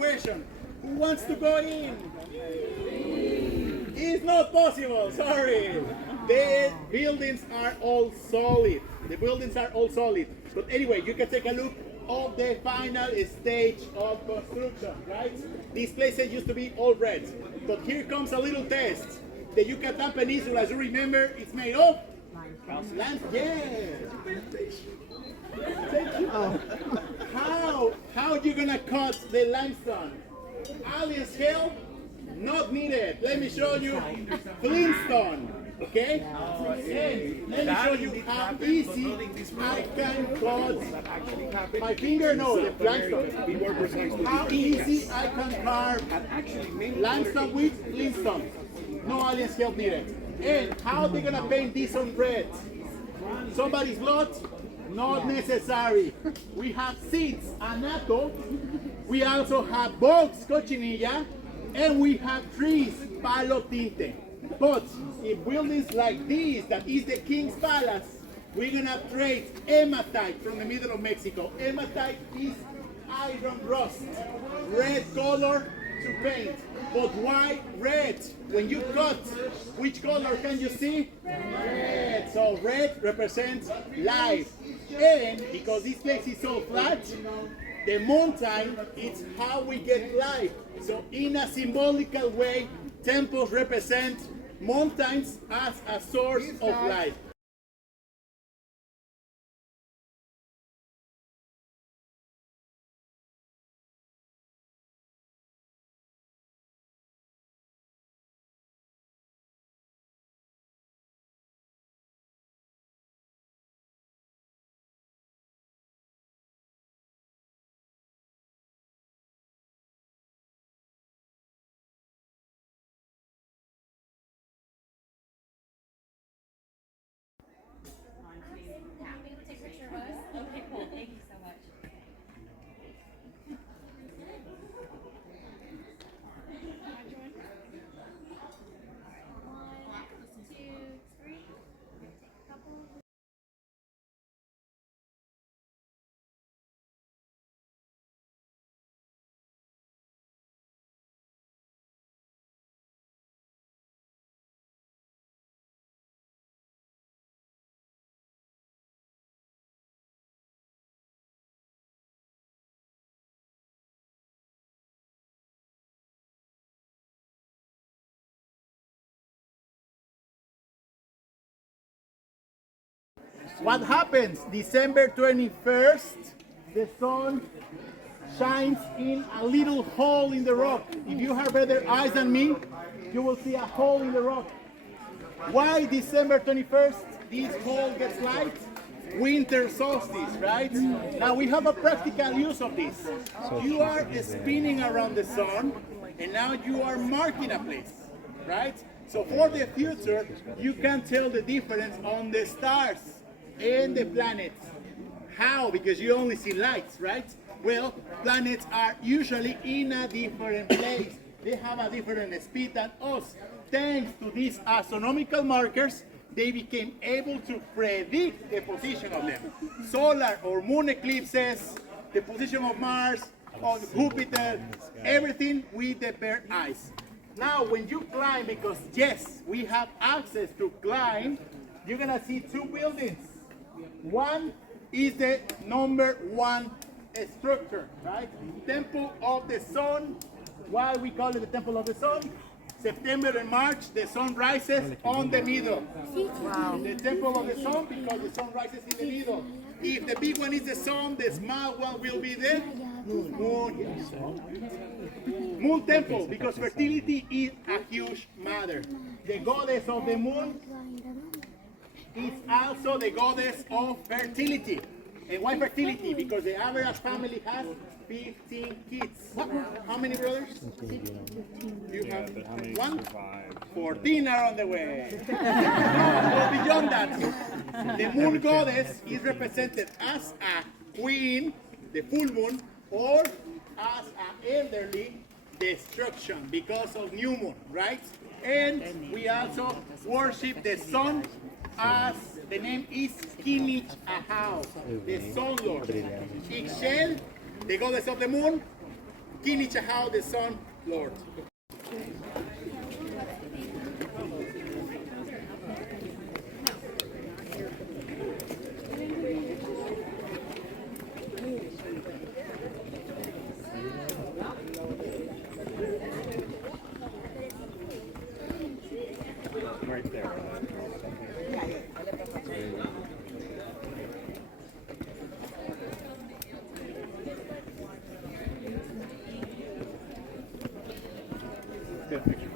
question. Who wants to go in? It's not possible, sorry. The buildings are all solid. The buildings are all solid. But anyway, you can take a look of the final stage of construction, right? These places used to be all red. But here comes a little test. The Yucatan Peninsula, as you remember, it's made of limestone. Yes. Thank you. How are you gonna cut the limestone? Alien scale? Not needed. Let me show you Flintstone. Okay? And let me show you how easy I can cut my finger. No, the limestone. How easy I can carve limestone with Flintstone. No alien scale needed. And how they gonna paint this on red? Somebody's blood? Not necessary. We have seeds, anato. We also have bugs, cochinilla, and we have trees, palo tinte. But in buildings like this, that is the King's Palace, we're gonna trade hematite from the middle of Mexico. Hematite is iron rust, red color to paint. But why red? When you cut, which color can you see? Red. So red represents life. And because this place is so flat, the mountain is how we get life. So in a symbolical way, temples represent mountains as a source of life. Okay, cool. Thank you so much. One, two, three. Take a couple. What happens? December 21st, the sun shines in a little hole in the rock. If you have better eyes than me, you will see a hole in the rock. Why December 21st? This hole gets light? Winter solstice, right? Now we have a practical use of this. You are spinning around the sun, and now you are marking a place, right? So for the future, you can tell the difference on the stars and the planets. How? Because you only see lights, right? Well, planets are usually in a different place. They have a different speed than us. Thanks to these astronomical markers, they became able to predict the position of them. Solar or moon eclipses, the position of Mars, of Jupiter, everything with the bare eyes. Now, when you climb, because yes, we have access to climb, you're gonna see two buildings. One is the number one structure, right? Temple of the Sun. Why we call it the Temple of the Sun? September and March, the sun rises on the middle. Wow. The Temple of the Sun, because the sun rises in the middle. If the big one is the sun, the small one will be the moon. Moon temple, because fertility is a huge matter. The goddess of the moon is also the goddess of fertility. And why fertility? Because the average family has 15 kids. How many brothers? You have one? 14 are on the way. But beyond that, the moon goddess is represented as a queen, the full moon, or as an elderly destruction because of new moon, right? And we also worship the sun as the name is Kinich Ahau, the sun lord. Ixchel, the goddess of the moon, Kili Chahao, the Sun Lord. Right there. Good picture.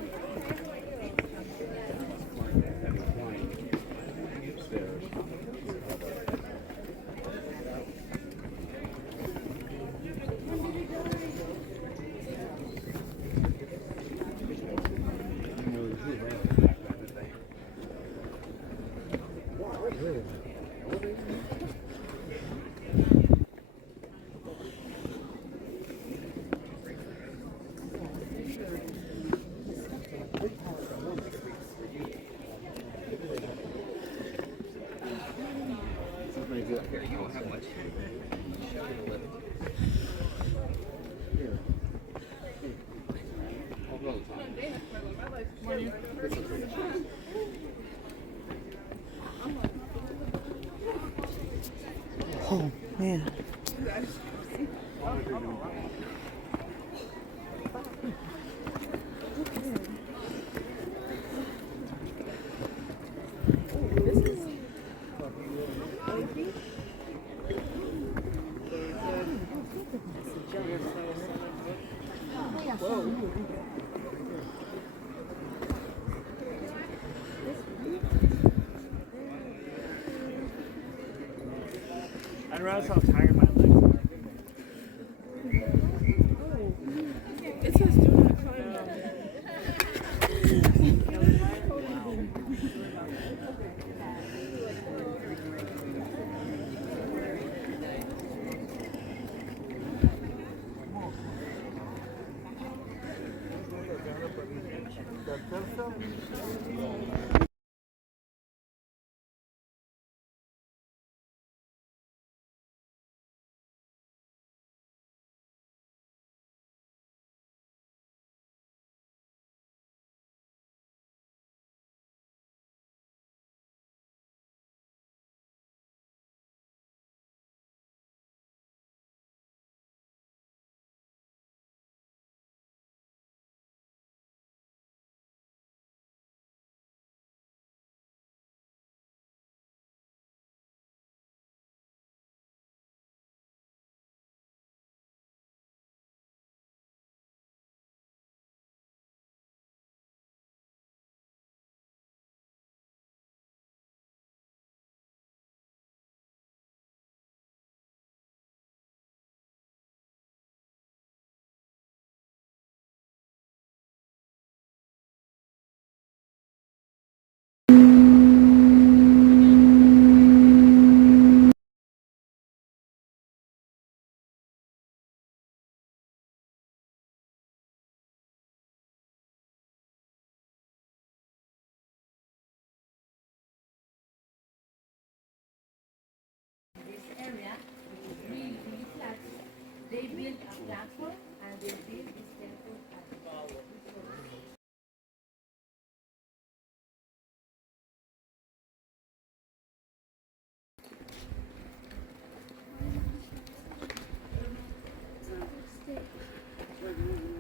Oh man. I didn't realize how tired my legs are. It says do not climb now. Area, which is really, really flat. They built a platform and they built this temple at the bottom. Stay.